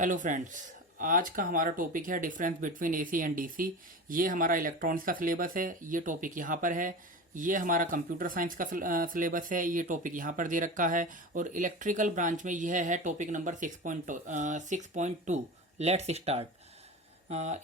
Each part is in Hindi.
Hello friends. आज का हमारा टॉपिक है difference between AC and DC. ये हमारा इलेक्ट्रॉनिक्स का सिलेबस है, ये टॉपिक यहाँ पर है। ये हमारा कंप्यूटर साइंस का सिलेबस है, ये टॉपिक यहाँ पर दे रखा है। और इलेक्ट्रिकल ब्रांच में यह है topic number 6.2। Let's start.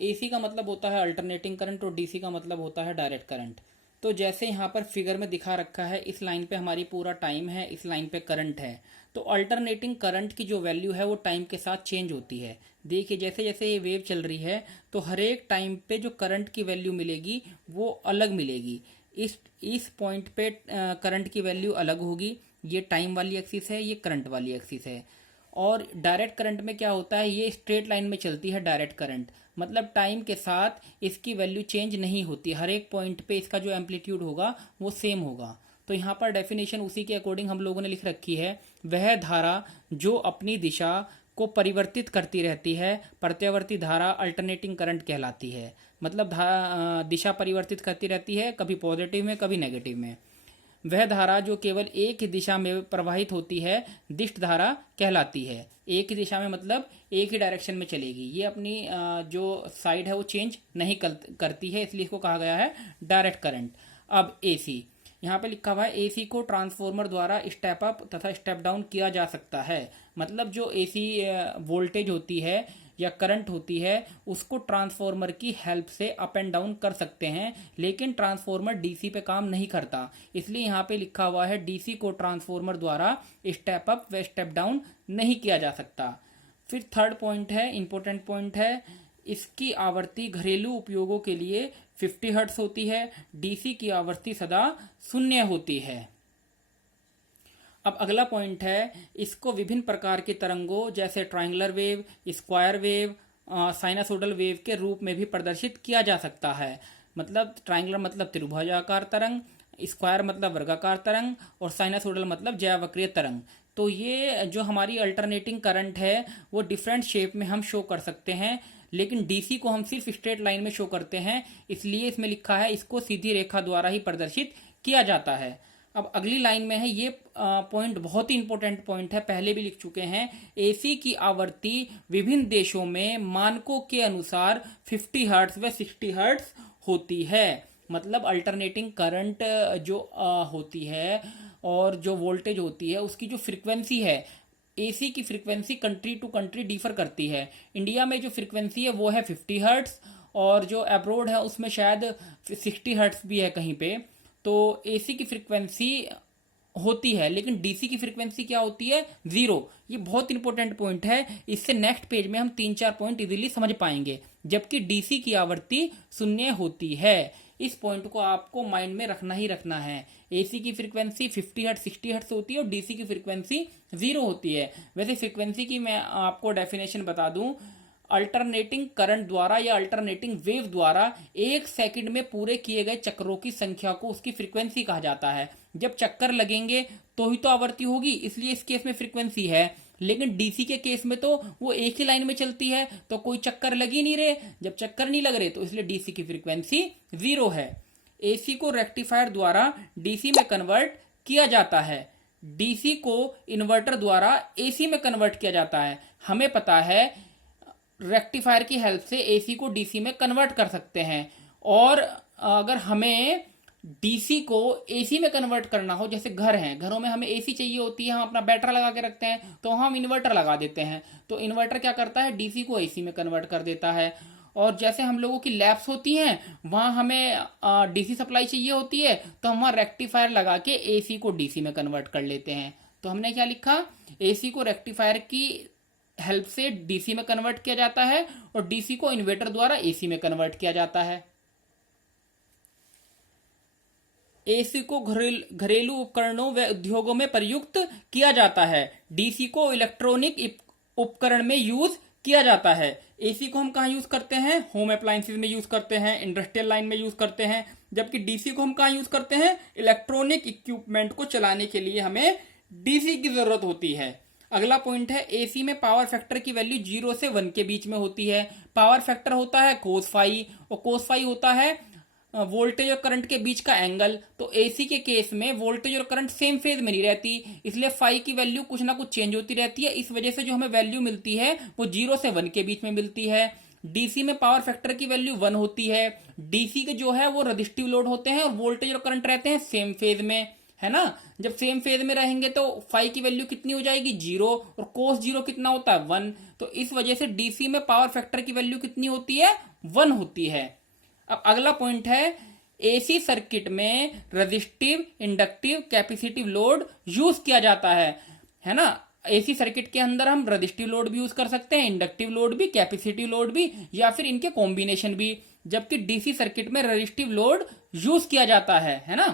AC का मतलब होता है अल्टरनेटिंग करंट और डीसी का मतलब होता है डायरेक्ट करंट। तो जैसे यहाँ पर फिगर में दिखा रखा है, इस लाइन पे हमारी पूरा टाइम है, इस लाइन पे करंट है। तो अल्टरनेटिंग करंट की जो वैल्यू है वो टाइम के साथ चेंज होती है। देखिए जैसे जैसे ये वेव चल रही है तो हर एक टाइम पे जो करंट की वैल्यू मिलेगी वो अलग मिलेगी। इस पॉइंट पे करंट की वैल्यू अलग होगी। ये टाइम वाली एक्सिस है, ये करंट वाली एक्सिस है। और डायरेक्ट करंट में क्या होता है, ये स्ट्रेट लाइन में चलती है डायरेक्ट करंट। मतलब टाइम के साथ इसकी वैल्यू चेंज नहीं होती, हर एक पॉइंट पे इसका जो एम्पलीट्यूड होगा वो सेम होगा। तो यहाँ पर डेफिनेशन उसी के अकॉर्डिंग हम लोगों ने लिख रखी है। वह धारा जो अपनी दिशा को परिवर्तित करती रहती है, प्रत्यावर्ती धारा अल्टरनेटिंग करंट कहलाती है। मतलब दिशा परिवर्तित करती रहती है, कभी पॉजिटिव में कभी नेगेटिव में। वह धारा जो केवल एक ही दिशा में प्रवाहित होती है दिष्ट धारा कहलाती है। एक ही दिशा में मतलब एक ही डायरेक्शन में चलेगी, ये अपनी जो साइड है वो चेंज नहीं करती है, इसलिए इसको कहा गया है डायरेक्ट करंट। अब एसी, यहाँ पे लिखा हुआ है एसी को ट्रांसफॉर्मर द्वारा स्टेप अप तथा स्टेप डाउन किया जा सकता है। मतलब जो एसी वोल्टेज होती है या करंट होती है उसको ट्रांसफॉर्मर की हेल्प से अप एंड डाउन कर सकते हैं, लेकिन ट्रांसफॉर्मर डीसी पे काम नहीं करता। इसलिए यहाँ पे लिखा हुआ है डीसी को ट्रांसफॉर्मर द्वारा स्टेप अप व स्टेप डाउन नहीं किया जा सकता। फिर थर्ड पॉइंट है, इंपॉर्टेंट पॉइंट है, इसकी आवृत्ति घरेलू उपयोगों के लिए 50 हर्ट्ज होती है, डीसी की आवृत्ति सदा शून्य होती है। अब अगला पॉइंट है, इसको विभिन्न प्रकार के तरंगों जैसे triangular wave, square wave, sinusoidal wave के रूप में भी प्रदर्शित किया जा सकता है। मतलब ट्रायंगुलर मतलब त्रिभुजाकार तरंग, स्क्वायर मतलब वर्गाकार तरंग और साइनसोडल मतलब ज्यावक्रीय तरंग। तो ये जो हमारी अल्टरनेटिंग करंट है वो डिफरेंट शेप में हम शो कर सकते हैं, लेकिन डीसी को हम सिर्फ स्ट्रेट लाइन में शो करते हैं, इसलिए इसमें लिखा है इसको सीधी रेखा द्वारा ही प्रदर्शित किया जाता है। अब अगली लाइन में है, ये पॉइंट बहुत ही इंपॉर्टेंट पॉइंट है, पहले भी लिख चुके हैं। एसी की आवृत्ति विभिन्न देशों में मानकों के अनुसार 50 हर्ट्ज व 60 हर्ट्ज होती है। मतलब अल्टरनेटिंग करंट जो होती है और जो वोल्टेज होती है उसकी जो फ्रीक्वेंसी है, एसी की frequency country to country differ करती है। इंडिया में जो फ्रीक्वेंसी है वो है 50 हर्ट्ज और जो अब्रोड है उसमें शायद 60 हर्ट्ज भी है कहीं पे। तो एसी की फ्रीक्वेंसी होती है, लेकिन डीसी की फ्रीक्वेंसी क्या होती है, जीरो। ये बहुत इंपॉर्टेंट पॉइंट है, इससे नेक्स्ट पेज में हम 3-4 पॉइंट इजीली समझ पाएंगे। जबकि डीसी की आवृत्ति शून्य होती है, इस पॉइंट को आपको माइंड में रखना ही रखना है। एसी की फ्रीक्वेंसी 50 हर्ट्ज 60 हर्ट्ज होती है और डीसी की फ्रीक्वेंसी जीरो होती है। वैसे फ्रीक्वेंसी की मैं आपको डेफिनेशन बता दूं, अल्टरनेटिंग करंट द्वारा या अल्टरनेटिंग वेव द्वारा एक सेकंड में पूरे किए गए चक्रों की संख्या को उसकी फ्रीक्वेंसी कहा जाता है। जब चक्कर लगेंगे तो ही तो आवृत्ति होगी, इसलिए इस केस में फ्रीक्वेंसी है। लेकिन डीसी के केस में तो वो एक ही लाइन में चलती है, तो कोई चक्कर लग ही नहीं रहे। जब चक्कर नहीं लग रहे तो इसलिए डीसी की फ्रीक्वेंसी जीरो है। एसी को रेक्टिफायर द्वारा डीसी में कन्वर्ट किया जाता है, डीसी को इन्वर्टर द्वारा एसी में कन्वर्ट किया जाता है। हमें पता है रेक्टिफायर की हेल्प से एसी को डीसी में कन्वर्ट कर सकते हैं। और अगर हमें डीसी को एसी में कन्वर्ट करना हो, जैसे घर हैं, घरों में हमें एसी चाहिए होती है, हम अपना बैटरा लगा के रखते हैं तो हम इन्वर्टर लगा देते हैं। तो इन्वर्टर क्या करता है, डीसी को एसी में कन्वर्ट कर देता है। और जैसे हम लोगों की लैब्स होती हैं, वहां हमें डीसी सप्लाई चाहिए होती है, तो हम वहां रेक्टिफायर लगा के एसी को डीसी में कन्वर्ट कर लेते हैं। तो हमने क्या लिखा, एसी को रेक्टिफायर की हेल्प से डीसी में कन्वर्ट किया जाता है और डीसी को इन्वर्टर द्वारा एसी में कन्वर्ट किया जाता है। एसी को घरेलू उपकरणों व उद्योगों में प्रयुक्त किया जाता है, डीसी को इलेक्ट्रॉनिक उपकरण में यूज किया जाता है। एसी को हम कहाँ यूज करते हैं, होम अप्लायंसेज में यूज करते हैं, इंडस्ट्रियल लाइन में यूज करते हैं। जबकि डीसी को हम कहाँ यूज करते हैं, इलेक्ट्रॉनिक इक्विपमेंट को चलाने के लिए हमें डीसी की जरूरत होती है। अगला पॉइंट है, एसी में पावर फैक्टर की वैल्यू 0 से 1 के बीच में होती है। पावर फैक्टर होता है कोस फाई और कोस फाई होता है वोल्टेज और करंट के बीच का एंगल, तो एसी के केस में वोल्टेज और करंट सेम फेज में नहीं रहती, इसलिए फाई की वैल्यू कुछ ना कुछ चेंज होती रहती है। इस वजह से जो हमें वैल्यू मिलती है वो 0 से 1 के बीच में मिलती है। डीसी में पावर फैक्टर की वैल्यू 1 होती है। डीसी के जो है वो रजिस्टिव लोड होते हैं और वोल्टेज और करंट रहते हैं सेम फेज में, है ना। जब सेम फेज में रहेंगे तो फाई की वैल्यू कितनी हो जाएगी 0, और कोस 0 कितना होता है 1। तो इस वजह से डीसी में पावर फैक्टर की वैल्यू कितनी होती है 1 होती है। अब अगला पॉइंट है, एसी सर्किट में resistive, inductive, capacitive load use किया जाता है ना। एसी सर्किट के अंदर हम रजिस्टिव लोड भी यूज कर सकते हैं, इंडक्टिव लोड भी, कैपेसिटिव लोड भी, या फिर इनके कॉम्बिनेशन भी। जबकि डीसी सर्किट में रजिस्टिव लोड यूज किया जाता है ना।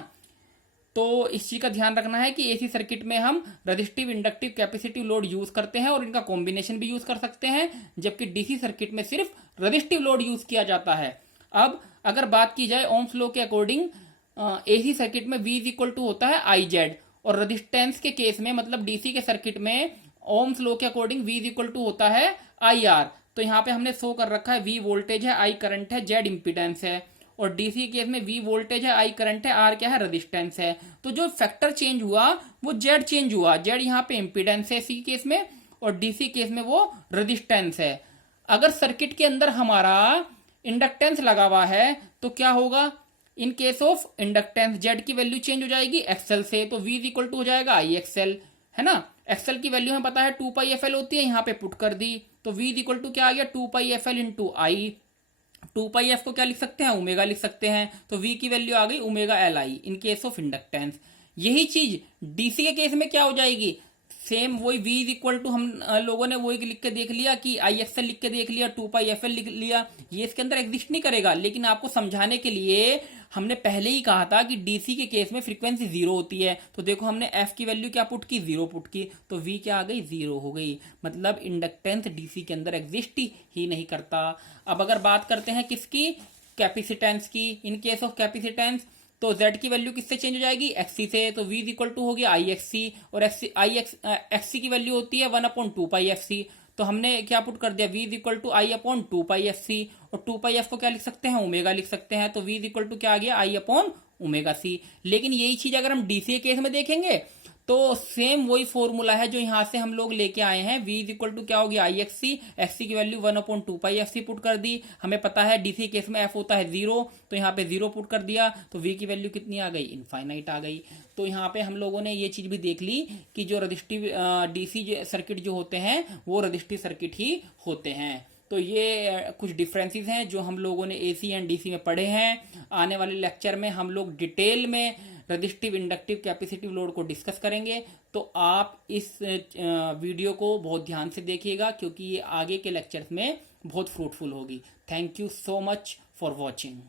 तो इस चीज का ध्यान रखना है कि एसी सर्किट में हम resistive, inductive, capacitive load use करते हैं और इनका कॉम्बिनेशन भी यूज कर सकते हैं, जबकि डीसी सर्किट में सिर्फ रजिस्टिव लोड यूज किया जाता है। अब अगर बात की जाए ओम्स लॉ के अकॉर्डिंग, एसी सर्किट में V इज इक्वल टू होता है I/Z, और रेजिस्टेंस के केस में मतलब डीसी के सर्किट में ओम्स लॉ के according V is equal to होता है IR। तो यहाँ पे हमने शो कर रखा है V वोल्टेज है, I करंट है, Z इंपीडेंस है, और डीसी केस में V वोल्टेज है, I करंट है, R क्या है रेजिस्टेंस है। तो जो फैक्टर चेंज हुआ वो Z चेंज हुआ, Z यहाँ पे इंपीडेंस है एसी केस में, और डीसी केस में वो रेजिस्टेंस है। अगर सर्किट के अंदर हमारा इंडक्टेंस लगा हुआ है तो क्या होगा, in case of inductance Z की वैल्यू चेंज हो जाएगी एक्सएल से, तो V इज इक्वल टू हो जाएगा आई एक्सएल, है ना। एक्सएल की वैल्यू हमें पता है 2πfl होती है, यहाँ पे पुट कर दी, तो V इज इक्वल टू क्या आ गया 2πfl इंटू आई। 2πf को क्या लिख सकते हैं ओमेगा लिख सकते हैं, तो V की वैल्यू आ गई omega L I in case of inductance. यही चीज डीसी के केस में क्या हो जाएगी, सेम वही V इज इक्वल टू हम लोगों ने वही लिख के देख लिया कि आई एक्सएल लिख के देख लिया, 2πfl लिख लिया, ये इसके अंदर एग्जिस्ट नहीं करेगा। लेकिन आपको समझाने के लिए हमने पहले ही कहा था कि डीसी के केस में फ्रीक्वेंसी 0 होती है, तो देखो हमने F की वैल्यू क्या पुट की 0 पुट की, तो V क्या आ गई 0 हो गई, मतलब इंडक्टेंस डीसी के अंदर एग्जिस्ट ही नहीं करता। अब अगर बात करते हैं किसकी, कैपेसिटेंस की, इन केस ऑफ कैपेसिटेंस तो Z की वैल्यू किससे चेंज हो जाएगी XC से, तो V इज इक्वल टू हो गया आई XC, और XC की वैल्यू होती है 1/2πfc, तो हमने क्या पुट कर दिया V is equal to I/2πfc, और 2πf को क्या लिख सकते हैं ओमेगा लिख सकते हैं, तो V इज इक्वल टू क्या आ गया I/ωc। लेकिन यही चीज अगर हम डीसी के केस में देखेंगे तो सेम वही फॉर्मूला है जो यहां से हम लोग लेके आए हैं। V इज इक्वल टू क्या हो गया आई XC की वैल्यू 1/2πfc पुट कर दी, हमें पता है डीसी केस में F होता है 0, तो यहाँ पे 0 पुट कर दिया, तो V की वैल्यू कितनी आ गई इनफाइनाइट आ गई। तो यहाँ पे हम लोगों ने ये चीज भी देख ली कि जो रजिस्टिव डीसी सर्किट जो होते हैं वो रजिस्टिव सर्किट ही होते हैं। तो ये कुछ डिफरेंसेस हैं जो हम लोगों ने एसी एंड डीसी में पढ़े हैं। आने वाले लेक्चर में हम लोग डिटेल में रजिस्टिव, इंडक्टिव, कैपेसिटिव लोड को डिस्कस करेंगे। तो आप इस वीडियो को बहुत ध्यान से देखिएगा क्योंकि ये आगे के लेक्चर्स में बहुत फ्रूटफुल होगी। Thank you so much for watching.